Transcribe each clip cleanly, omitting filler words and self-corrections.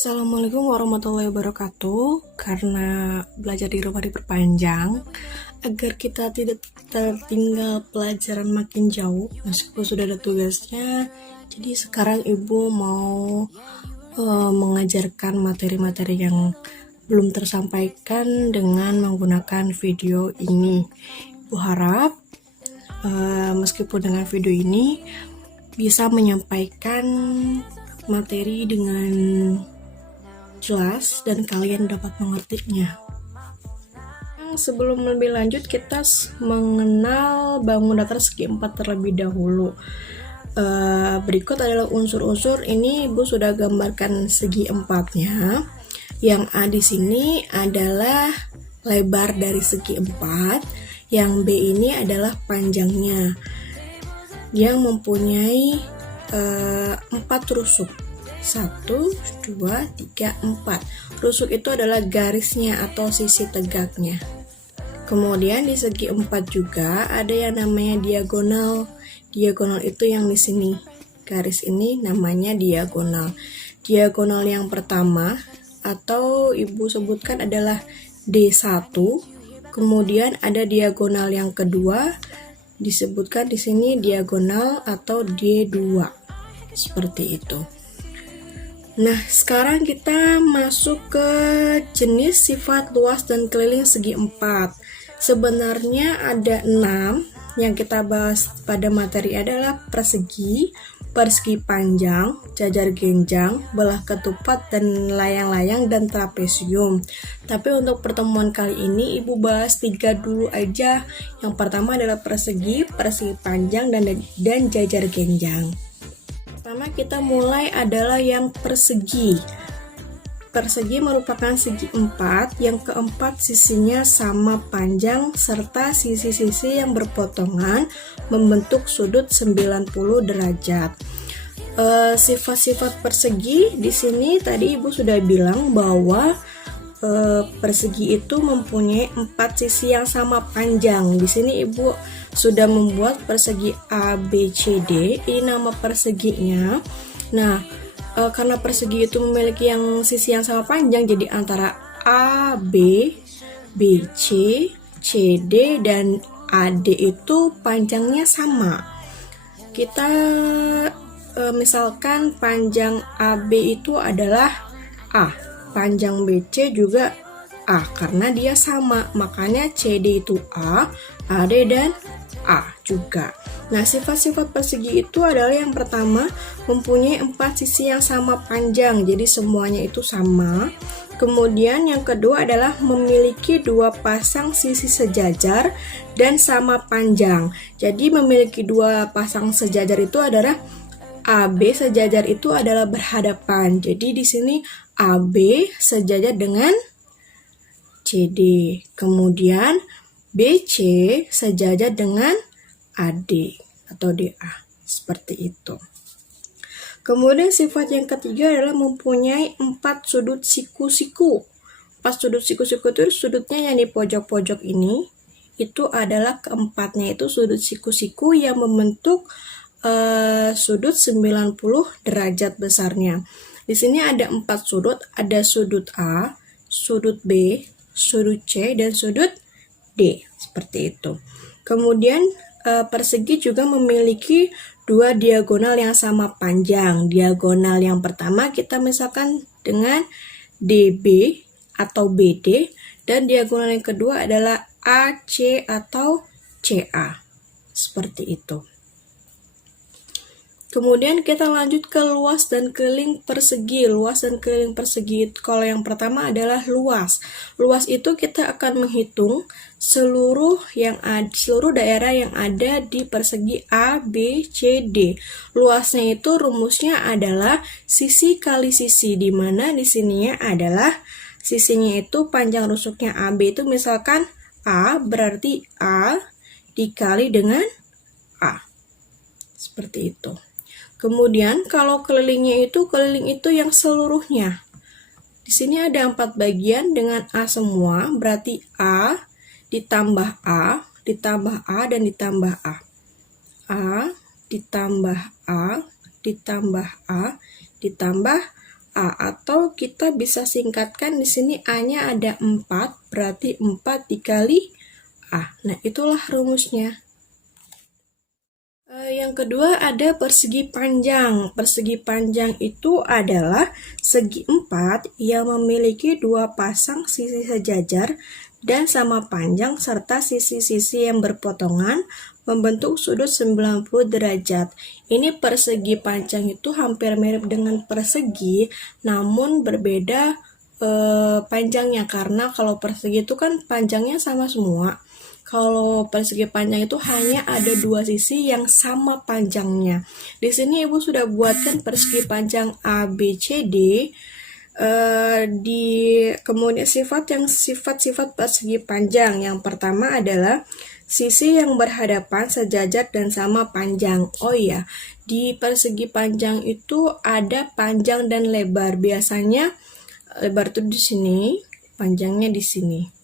Assalamualaikum warahmatullahi wabarakatuh. Karena belajar di rumah diperpanjang, agar kita tidak tertinggal pelajaran makin jauh, meskipun sudah ada tugasnya, jadi sekarang Ibu mau mengajarkan materi-materi yang belum tersampaikan dengan menggunakan video ini. Ibu harap meskipun dengan video ini bisa menyampaikan materi dengan jelas dan kalian dapat mengertinya. Sebelum lebih lanjut, kita mengenal bangun datar segi 4 terlebih dahulu. Berikut adalah unsur-unsur. Ini Ibu sudah gambarkan segi 4-nya. Yang A di sini adalah lebar dari segi 4. Yang B ini adalah panjangnya yang mempunyai 4 rusuk. 1, 2, 3, 4. Rusuk itu adalah garisnya atau sisi tegaknya. Kemudian di segi 4 juga ada yang namanya diagonal. Diagonal itu yang di sini. Garis ini namanya diagonal. Diagonal yang pertama atau Ibu sebutkan adalah D1. Kemudian ada diagonal yang kedua, disebutkan di sini diagonal atau D2. Seperti itu. Nah, sekarang kita masuk ke jenis sifat luas dan keliling segi 4. Sebenarnya ada 6 yang kita bahas pada materi adalah persegi, persegi panjang, jajar genjang, belah ketupat, dan layang-layang, dan trapesium. Tapi untuk pertemuan kali ini Ibu bahas 3 dulu aja. Yang pertama adalah persegi, persegi panjang, dan jajar genjang. Pertama kita mulai adalah yang persegi. Persegi merupakan segi 4, yang keempat sisinya sama panjang serta sisi-sisi yang berpotongan membentuk sudut 90 derajat. Sifat-sifat persegi di sini tadi Ibu sudah bilang bahwa persegi itu mempunyai 4 sisi yang sama panjang. Di sini Ibu sudah membuat persegi A, B, C, D. Ini nama perseginya. Nah, karena persegi itu memiliki yang sisi yang sama panjang, jadi antara A, B, B, C, C, D, dan AD itu panjangnya sama. Kita misalkan panjang AB itu adalah A, panjang BC juga A, karena dia sama, makanya CD itu A, AD, dan A juga. Nah, sifat-sifat persegi itu adalah yang pertama mempunyai 4 sisi yang sama panjang, jadi semuanya itu sama. Kemudian yang kedua adalah memiliki 2 pasang sisi sejajar dan sama panjang. Jadi memiliki 2 pasang sejajar itu adalah AB sejajar itu adalah berhadapan. Jadi di sini AB sejajar dengan CD. Kemudian BC sejajar dengan AD atau DA. Seperti itu. Kemudian sifat yang ketiga adalah mempunyai 4 sudut siku-siku. 4 sudut siku-siku itu sudutnya yang di pojok-pojok ini. Itu adalah keempatnya itu sudut siku-siku yang membentuk sudut 90 derajat besarnya. Di sini ada 4 sudut, ada sudut A, sudut B, sudut C, dan sudut D. Seperti itu. Kemudian persegi juga memiliki 2 diagonal yang sama panjang. Diagonal yang pertama kita misalkan dengan DB atau BD, dan diagonal yang kedua adalah AC atau CA. Seperti itu. Kemudian kita lanjut ke luas dan keliling persegi. Luas dan keliling persegi, kalau yang pertama adalah luas. Luas itu kita akan menghitung seluruh daerah yang ada di persegi A, B, C, D. Luasnya itu rumusnya adalah sisi kali sisi, di mana di sininya adalah sisinya itu panjang rusuknya AB itu misalkan A, berarti A dikali dengan A. Seperti itu. Kemudian kalau keliling itu yang seluruhnya. Di sini ada 4 bagian dengan A semua, berarti A ditambah A, ditambah A, dan ditambah A. A ditambah A, ditambah A, ditambah A, atau kita bisa singkatkan di sini A-nya ada 4, berarti 4 dikali A. Nah, itulah rumusnya. Yang kedua ada persegi panjang. Persegi panjang itu adalah segi 4 yang memiliki dua pasang sisi sejajar dan sama panjang serta sisi-sisi yang berpotongan membentuk sudut 90 derajat. Ini persegi panjang itu hampir mirip dengan persegi, namun berbeda panjangnya, karena kalau persegi itu kan panjangnya sama semua. Kalau persegi panjang itu hanya ada dua sisi yang sama panjangnya. Di sini Ibu sudah buatkan persegi panjang ABCD. Kemudian sifat-sifat persegi panjang. Yang pertama adalah sisi yang berhadapan, sejajar, dan sama panjang. Oh iya, di persegi panjang itu ada panjang dan lebar. Biasanya lebar itu di sini, panjangnya di sini.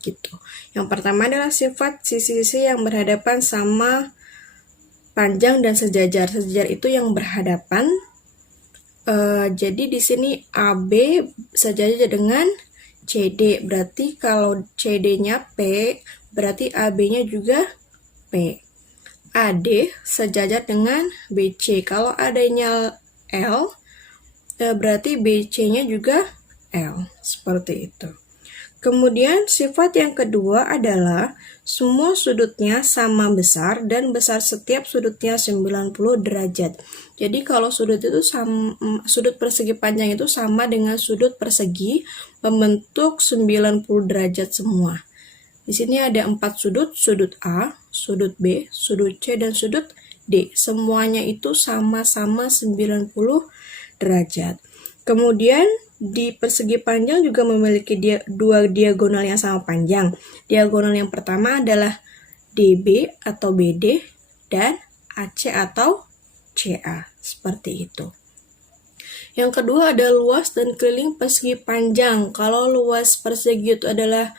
Gitu. Yang pertama adalah sifat sisi-sisi yang berhadapan sama panjang dan sejajar. Sejajar itu yang berhadapan. Jadi di sini AB sejajar dengan CD. Berarti kalau CD-nya P, berarti AB-nya juga P. AD sejajar dengan BC. Kalau AD-nya L, berarti BC-nya juga L. Seperti itu. Kemudian sifat yang kedua adalah semua sudutnya sama besar dan besar setiap sudutnya 90 derajat. Jadi kalau sudut sudut persegi panjang itu sama dengan sudut persegi membentuk 90 derajat semua. Di sini ada 4 sudut, sudut A, sudut B, sudut C, dan sudut D. Semuanya itu sama-sama 90 derajat. Kemudian di persegi panjang juga memiliki dua diagonal yang sama panjang. Diagonal yang pertama adalah DB atau BD dan AC atau CA. Seperti itu. Yang kedua ada luas dan keliling persegi panjang. Kalau luas persegi itu adalah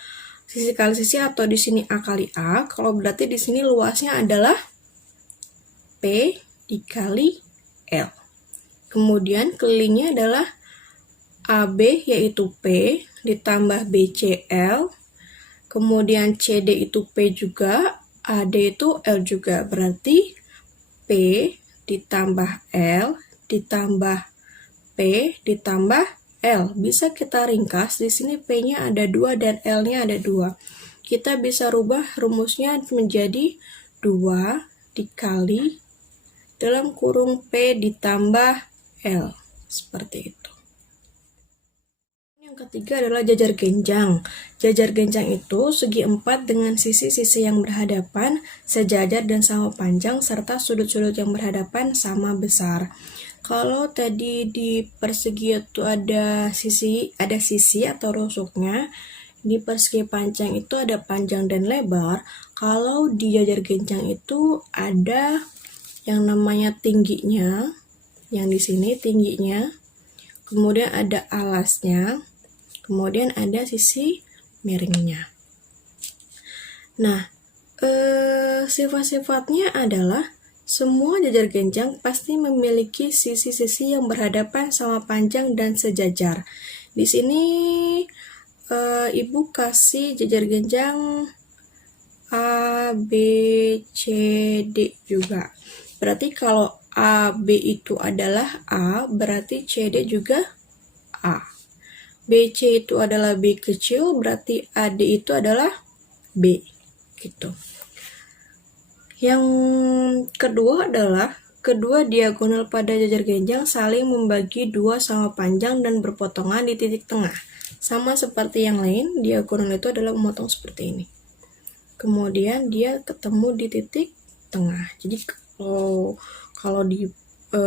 sisi kali sisi atau di sini A kali A. Kalau berarti di sini luasnya adalah P dikali L. Kemudian kelilingnya adalah AB yaitu P ditambah BCL, kemudian CD itu P juga, AD itu L juga, berarti P ditambah L ditambah P ditambah L. Bisa kita ringkas, di sini P-nya ada 2 dan L-nya ada 2. Kita bisa rubah rumusnya menjadi 2 dikali dalam kurung P ditambah L. Seperti itu. Yang ketiga adalah jajar genjang. Jajar genjang itu segi 4 dengan sisi-sisi yang berhadapan, sejajar dan sama panjang, serta sudut-sudut yang berhadapan sama besar. Kalau tadi di persegi itu ada sisi atau rusuknya, di persegi panjang itu ada panjang dan lebar. Kalau di jajar genjang itu ada yang namanya tingginya, yang di sini tingginya, kemudian ada alasnya, kemudian ada sisi miringnya. Nah, sifat-sifatnya adalah semua jajar genjang pasti memiliki sisi-sisi yang berhadapan sama panjang dan sejajar. Di sini Ibu kasih jajar genjang A, B, C, D juga. Berarti kalau A, B itu adalah A, berarti CD juga A. BC itu adalah B kecil, berarti AD itu adalah B. Gitu. Yang kedua adalah kedua diagonal pada jajar genjang saling membagi 2 sama panjang dan berpotongan di titik tengah. Sama seperti yang lain, diagonal itu adalah memotong seperti ini. Kemudian dia ketemu di titik tengah. Jadi kalau di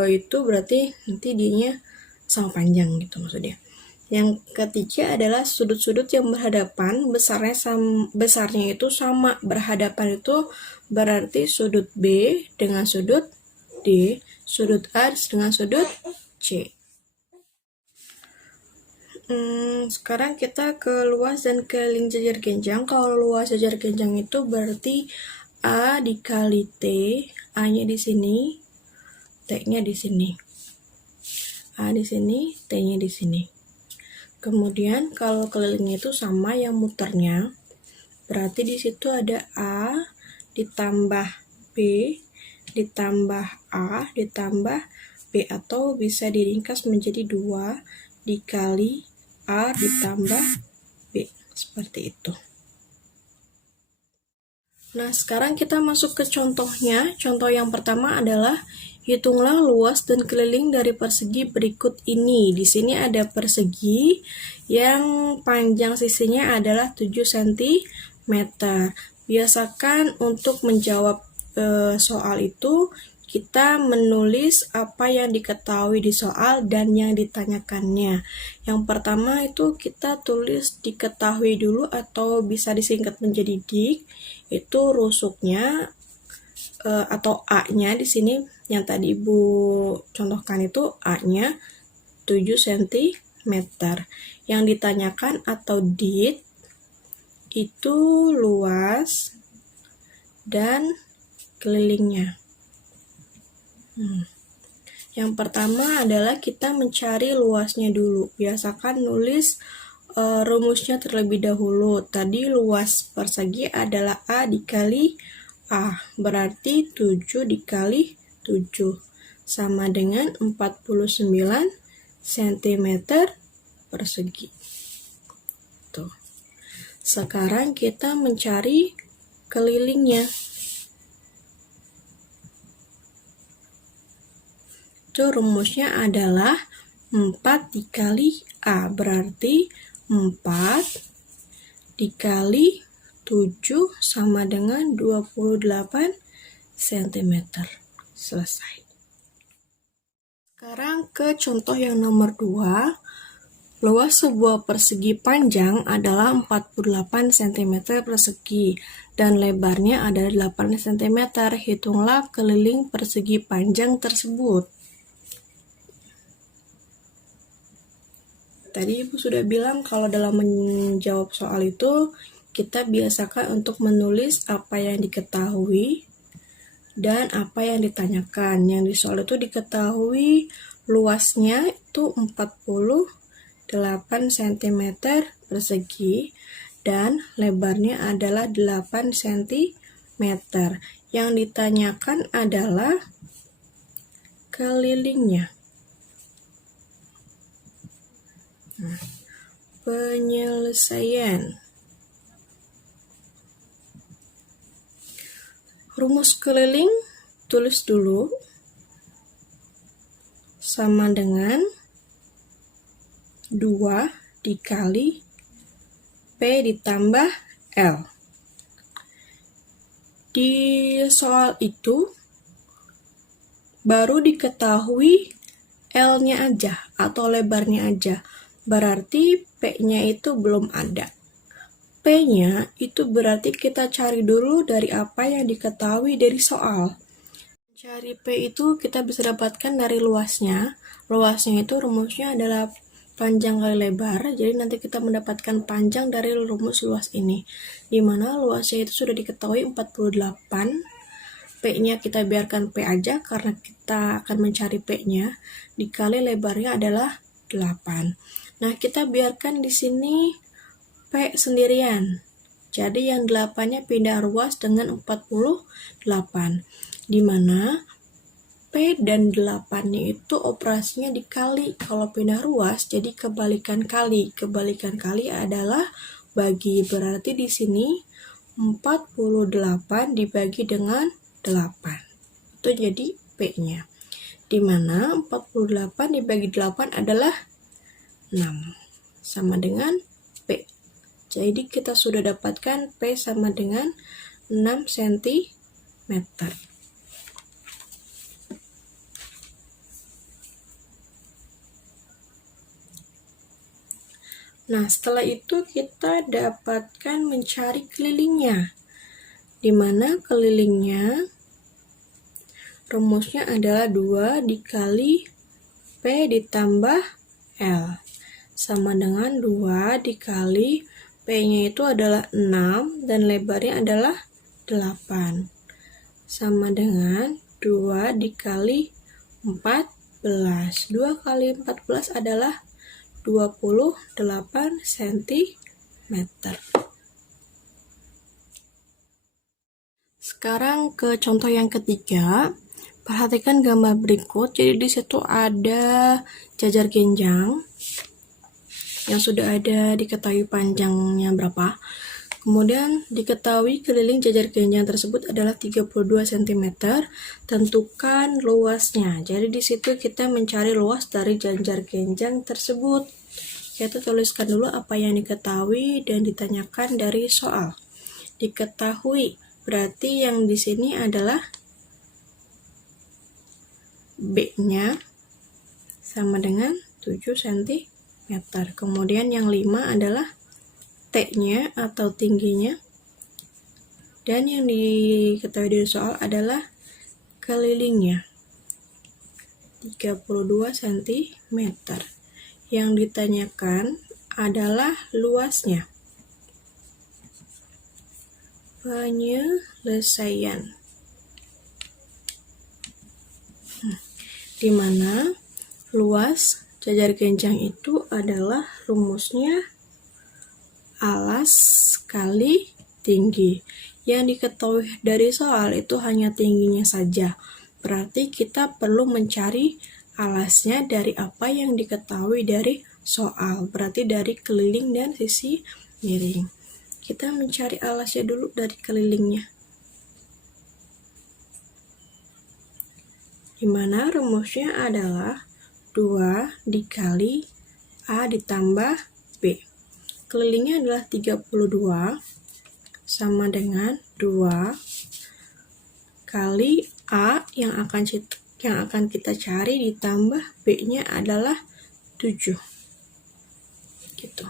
itu berarti nanti dianya sama panjang gitu maksudnya. Yang ketiga adalah sudut-sudut yang berhadapan, besarnya itu sama. Berhadapan itu berarti sudut B dengan sudut D, sudut A dengan sudut C. Sekarang kita ke luas dan keliling jajar genjang. Kalau luas jajar genjang itu berarti A dikali T, A-nya di sini, T-nya di sini. A di sini, T-nya di sini. Kemudian kalau kelilingnya itu sama yang muternya, berarti di situ ada A ditambah B ditambah A ditambah B, atau bisa diringkas menjadi 2 dikali A ditambah B, seperti itu. Nah, sekarang kita masuk ke contohnya. Contoh yang pertama adalah hitunglah luas dan keliling dari persegi berikut ini. Di sini ada persegi yang panjang sisinya adalah 7 cm. Biasakan untuk menjawab soal itu, kita menulis apa yang diketahui di soal dan yang ditanyakannya. Yang pertama itu kita tulis diketahui dulu, atau bisa disingkat menjadi dik. Itu rusuknya atau A-nya di sini yang tadi Ibu contohkan itu A-nya 7 cm. Yang ditanyakan atau dik itu luas dan kelilingnya. Yang pertama adalah kita mencari luasnya dulu. Biasakan nulis rumusnya terlebih dahulu. Tadi luas persegi adalah A dikali A, berarti 7 dikali 7 sama dengan 49 cm persegi. Tuh. Sekarang kita mencari kelilingnya. Itu rumusnya adalah 4 dikali A, berarti 4 dikali 7 sama dengan 28 cm. Selesai. Sekarang ke contoh yang nomor 2. Luas sebuah persegi panjang adalah 48 cm persegi dan lebarnya adalah 8 cm. Hitunglah keliling persegi panjang tersebut. Tadi Ibu sudah bilang kalau dalam menjawab soal itu, kita biasakan untuk menulis apa yang diketahui dan apa yang ditanyakan. Yang di soal itu diketahui luasnya itu 48 cm persegi dan lebarnya adalah 8 cm. Yang ditanyakan adalah kelilingnya. Penyelesaian. Rumus keliling tulis dulu, sama dengan 2 dikali P ditambah L. Di soal itu baru diketahui L-nya aja atau lebarnya aja, berarti P-nya itu belum ada. P-nya itu berarti kita cari dulu dari apa yang diketahui dari soal. Cari P itu kita bisa dapatkan dari luasnya. Luasnya itu rumusnya adalah panjang kali lebar, jadi nanti kita mendapatkan panjang dari rumus luas ini, dimana luasnya itu sudah diketahui 48. P-nya kita biarkan P aja karena kita akan mencari P-nya, dikali lebarnya adalah 8. Nah, kita biarkan di sini P sendirian. Jadi yang 8-nya pindah ruas dengan 48. Dimana P dan 8-nya itu operasinya dikali. Kalau pindah ruas jadi kebalikan kali. Kebalikan kali adalah bagi, berarti di sini 48 dibagi dengan 8. Itu jadi P-nya. Dimana 48 dibagi 8 adalah 6. Sama dengan P. Jadi kita sudah dapatkan P sama dengan 6 cm. Nah, setelah itu kita dapatkan mencari kelilingnya. Di mana kelilingnya rumusnya adalah 2 dikali P ditambah L. Sama dengan 2 dikali P-nya itu adalah 6 dan lebarnya adalah 8. Sama dengan 2 dikali 4 2 kali 14 adalah 28 cm. Sekarang ke contoh yang ketiga. Perhatikan gambar berikut. Jadi di situ ada jajar genjang yang sudah ada diketahui panjangnya berapa. Kemudian diketahui keliling jajar genjang tersebut adalah 32 cm. Tentukan luasnya. Jadi di situ kita mencari luas dari jajar genjang tersebut. Kita tuliskan dulu apa yang diketahui dan ditanyakan dari soal. Diketahui berarti yang di sini adalah B-nya sama dengan 7 cm. Kemudian yang 5 adalah T-nya atau tingginya, dan yang diketahui dari soal adalah kelilingnya 32 cm. Yang ditanyakan adalah luasnya. Penyelesaian, di mana luas jajar genjang itu adalah rumusnya alas kali tinggi. Yang diketahui dari soal itu hanya tingginya saja. Berarti kita perlu mencari alasnya dari apa yang diketahui dari soal. Berarti dari keliling dan sisi miring. Kita mencari alasnya dulu dari kelilingnya. Di mana rumusnya adalah 2 dikali A ditambah B. Kelilingnya adalah 32 sama dengan 2 kali A yang akan kita cari ditambah B-nya adalah 7. Gitu.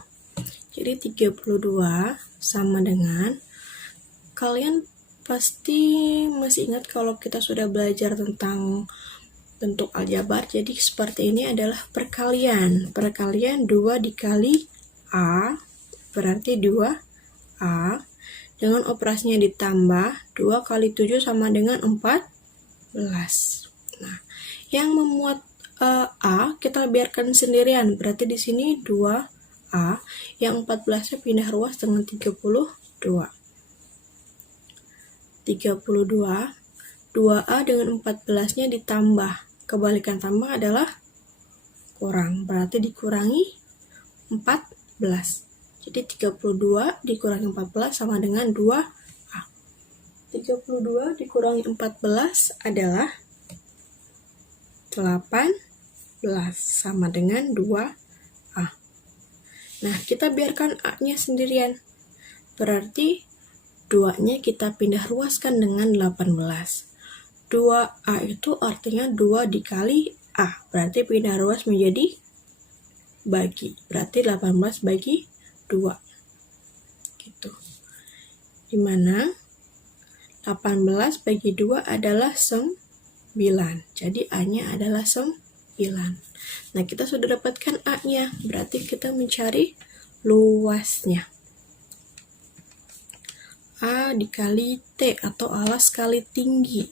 Jadi 32 sama dengan, kalian pasti masih ingat kalau kita sudah belajar tentang bentuk aljabar. Jadi seperti ini adalah perkalian. Perkalian 2 dikali A berarti 2A, dengan operasinya ditambah 2 kali 7 sama dengan 14. Nah, yang memuat A kita biarkan sendirian, berarti di sini 2A, yang 14-nya pindah ruas dengan 32. 2A dengan 14-nya ditambah, kebalikan tambah adalah kurang, berarti dikurangi 14. Jadi 32 dikurangi 14 sama dengan 2A. 32 dikurangi 14 adalah 18 sama dengan 2A. Nah, kita biarkan A-nya sendirian. Berarti 2-nya kita pindah ruaskan dengan 18. 2A itu artinya 2 dikali A. Berarti pindah ruas menjadi bagi. Berarti 18 bagi 2. Gitu. Dimana 18 bagi 2 adalah 9. Jadi A-nya adalah 9. Nah, kita sudah dapatkan A-nya. Berarti kita mencari luasnya. A dikali T atau alas kali tinggi.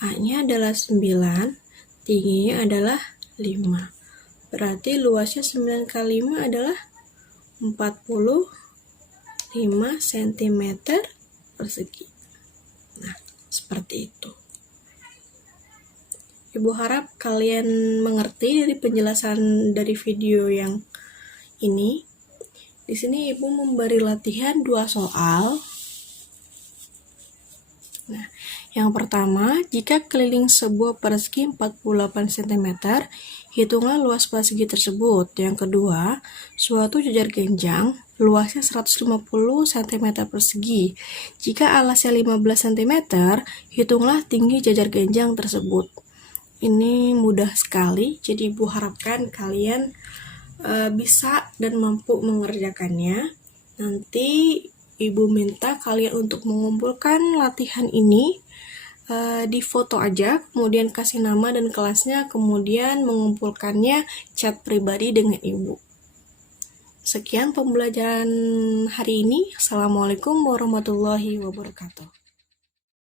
A-nya adalah 9, tingginya adalah 5. Berarti luasnya 9 kali 5 adalah 45 cm persegi. Nah, seperti itu. Ibu harap kalian mengerti dari penjelasan dari video yang ini. Di sini Ibu memberi latihan 2 soal. Nah, yang pertama, jika keliling sebuah persegi 48 cm, hitunglah luas persegi tersebut. Yang kedua, suatu jajar genjang luasnya 150 cm persegi. Jika alasnya 15 cm, hitunglah tinggi jajar genjang tersebut. Ini mudah sekali, jadi Ibu harapkan kalian bisa dan mampu mengerjakannya. Nanti Ibu minta kalian untuk mengumpulkan latihan ini, di foto aja, kemudian kasih nama dan kelasnya, kemudian mengumpulkannya chat pribadi dengan Ibu. Sekian pembelajaran hari ini. Assalamualaikum warahmatullahi wabarakatuh.